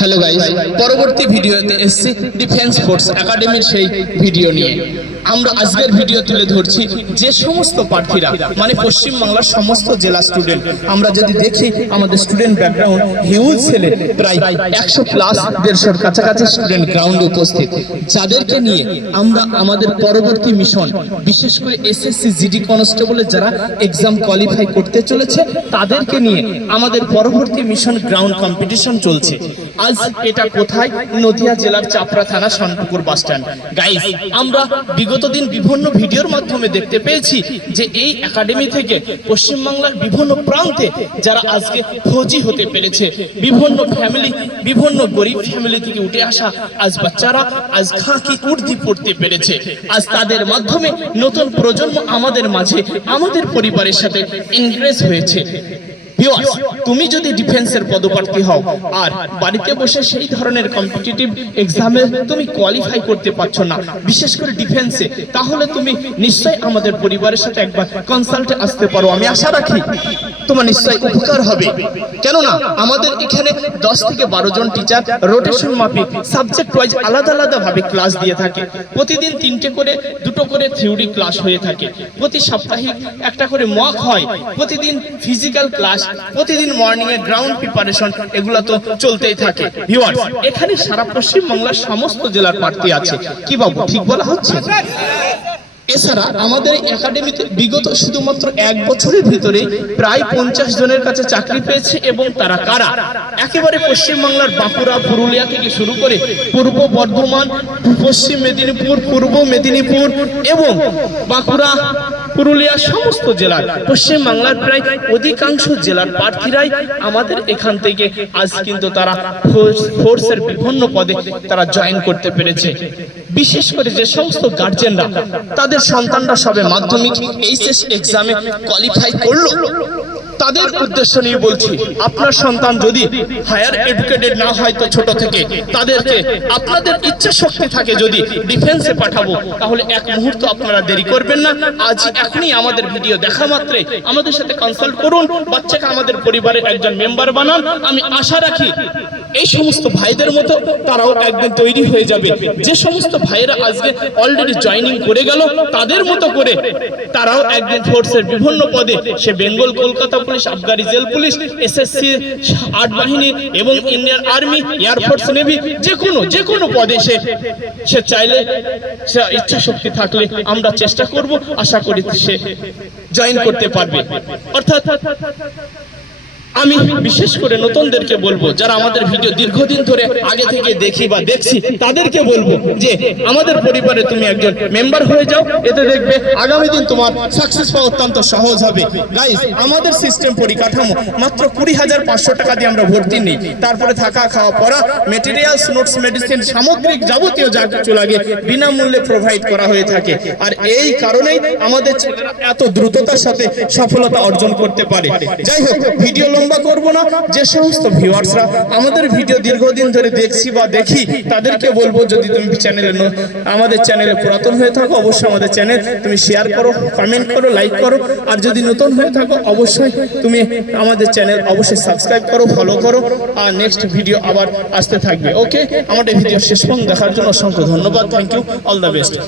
Hello guys পরবর্তী ভিডিওতে এসছি ডিফেন্স ফোর্স একাডেমির সেই ভিডিও নিয়ে। আমরা আজকের ভিডিও তুলে ধরছি যে সমস্ত প্রার্থীরা মানে পশ্চিমবাংলার সমস্ত জেলা স্টুডেন্ট আমরা যদি দেখি আমাদের স্টুডেন্ট ব্যাকগ্রাউন্ড হিউজ ছেলে, প্রায় একশো প্লাস দেড়শোর কাছাকাছি স্টুডেন্ট গ্রাউন্ডে উপস্থিত। যাদেরকে নিয়ে আমরা আমাদের পরবর্তী মিশন বিশেষ করে এসএসসি জিডি কনস্টেবলের যারা এক্সাম কোয়ালিফাই করতে চলেছে, তাদেরকে নিয়ে আমাদের পরবর্তী মিশন গ্রাউন্ড কম্পিটিশন চলছে। আজ এটা কোথায়? নদিয়া জেলার চাপড়া থানা শানপুকুর বাস স্ট্যান্ড গাইস আমরা বিগত দিন বিভিন্ন ভিডিওর মাধ্যমে দেখতে পেয়েছি যে এই একাডেমি থেকে পশ্চিমবাংলার বিভিন্ন প্রান্তে যারা আজকে ফৌজি হতে পেরেছে, বিভিন্ন ফ্যামিলি বিভিন্ন গরিব ফ্যামিলি থেকে উঠে আসা আজ বাচ্চারা, আজ খাকি উর্দি পড়তে পেরেছে। আজ তাদের মাধ্যমে নতুন প্রজন্ম আমাদের মাঝে, আমাদের পরিবারের সাথে ইনক্রেজ হয়েছে। তুমি যদি ডিফেন্সের পদপ্রার্থী হও, আর বাড়িতে বসে সেই ধরনের কম্পিটিটিভ এক্সামে তুমি কোয়ালিফাই করতে পারছ না, বিশেষ করে ডিফেন্সে তাহলে তুমি নিশ্চয়ই আমাদের পরিবারের সাথে একবার কনসাল্টে আসতে পারো। আমি আশা রাখি তোমার নিশ্চয়ই উপকার হবে। কেননা আমাদের এখানে দশ থেকে বারো জন টিচার রোটেশন মাফিক সাবজেক্ট ওয়াইজ আলাদা আলাদা ভাবে ক্লাস দিয়ে থাকে। প্রতিদিন তিনটে করে, দুটো করে থিওরি ক্লাস হয়ে থাকে। প্রতি সাপ্তাহিক একটা করে মক হয়। প্রতিদিন ফিজিক্যাল ক্লাস প্রতিদিন মর্নিং এ গ্রাউন্ড প্রিপারেশন এগুলো তো চলতেই থাকে। এখানে সারা পশ্চিম বাংলার সমস্ত জেলার প্রার্থী আছে। কি বাবু, ঠিক বলা হচ্ছে? এছাড়া আমাদের একাডেমিতে বিগত শুধুমাত্র এক বছরের ভিতরে প্রায় পঞ্চাশ জনের কাছে চাকরি পেয়েছে এবং তারা কারা? একেবারে পশ্চিমবাংলার বাঁকুড়া, পুরুলিয়া থেকে শুরু করে পূর্ব বর্ধমান, পশ্চিম মেদিনীপুর, পূর্ব মেদিনীপুর এবং বাঁকুড়া পুরুলিয়া সমস্ত জেলার পশ্চিম বাংলার প্রায় অধিকাংশ জেলার প্রার্থীরাই আমাদের এখান থেকে। আজ কিন্তু তারা ফোর্স- ফোর্সের বিভিন্ন পদে তারা জয়েন করতে পেরেছে। বিশেষ করে যে সমস্ত গার্জেনরা তাদের সন্তানরা সবে মাধ্যমিক এইচএস এক্সামে কোয়ালিফাই করল। তাদের উদ্দেশ্য নিয়ে বলছি, আপনার সন্তান যদি হায়ার এডুকেটেড না হয় তো ছোট থেকে, তাদেরকে আপনাদের ইচ্ছা শক্তি থাকে যদি ডিফেন্সে পাঠাবো, তাহলে এক মুহূর্ত আপনারা দেরি করবেন না। আজ এখনই আমাদের ভিডিও দেখা মাত্রে আমাদের সাথে কনসাল্ট করুন, বাচ্চাকে আমাদের পরিবারের একজন মেম্বার বানান। আমি আশা রাখি এই সমস্ত ভাইদের মতো তারাও একদিন তৈরি হয়ে যাবে। যে সমস্ত ভাইয়েরা আজকে অলরেডি জয়েনিং করে গেল, তাদের মতো করে তারাও একদিন ফোর্সের বিভিন্ন পদে, সে বেঙ্গল, কলকাতা পুলিশ, আফগানি জেল পুলিশ এসএসসি আর্ট বাহিনী এবং ইন্ডিয়ান আর্মি এয়ারফোর্স নেভি যে কোনো যে কোনো পদে সে সে চাইলে সে ইচ্ছা শক্তি থাকলে আমরা চেষ্টা করব, আশা করি সে জয়েন করতে পারবে। অর্থাৎ আমি বিশেষ করে নতুনদেরকে বলব, যারা আমাদের ভিডিও দীর্ঘদিন ধরে আগে থেকে দেখি বা দেখছি, তাদেরকে বলব যে আমাদের পরিবারে তুমি একজন মেম্বার হয়ে যাও, এতে দেখবে আগামী দিন তোমার সাকসেস পাওয়া অত্যন্ত সহজ হবে। গাইস আমাদের সিস্টেম পরিকাঠামো মাত্র কুড়ি হাজার পাঁচশো টাকা দিয়ে আমরা ভর্তি নিই। তারপরে থাকা খাওয়া পড়া মেটেরিয়ালস নোটস মেডিসিন সামগ্রিক যাবতীয় যা কিছু লাগে বিনামূল্যে প্রোভাইড করা হয়ে থাকে। আর এই কারণেই আমাদের এত দ্রুততার সাথে সফলতা অর্জন করতে পারে। যাই হোক ভিডিও লম্বা করব না। যে সমস্ত ভিউয়ার্সরা আমাদের ভিডিও দীর্ঘদিন ধরে দেখছি বা দেখি, তাদেরকে বলব যদি তুমি চ্যানেলে আমাদের চ্যানেলে পুরাতন হয়ে থাকো, অবশ্যই আমাদের চ্যানেল তুমি শেয়ার করো কমেন্ট করো লাইক করো। আর যদি নতুন হয়ে থাকো, অবশ্যই তুমি আমাদের চ্যানেল অবশ্যই সাবস্ক্রাইব করো ফলো করো। আর নেক্সট ভিডিও আবার আসতে থাকবে ওকে আমাদের ভিডিও শেষ পর্যন্ত দেখার জন্য অসংখ্য ধন্যবাদ। Thank you all the best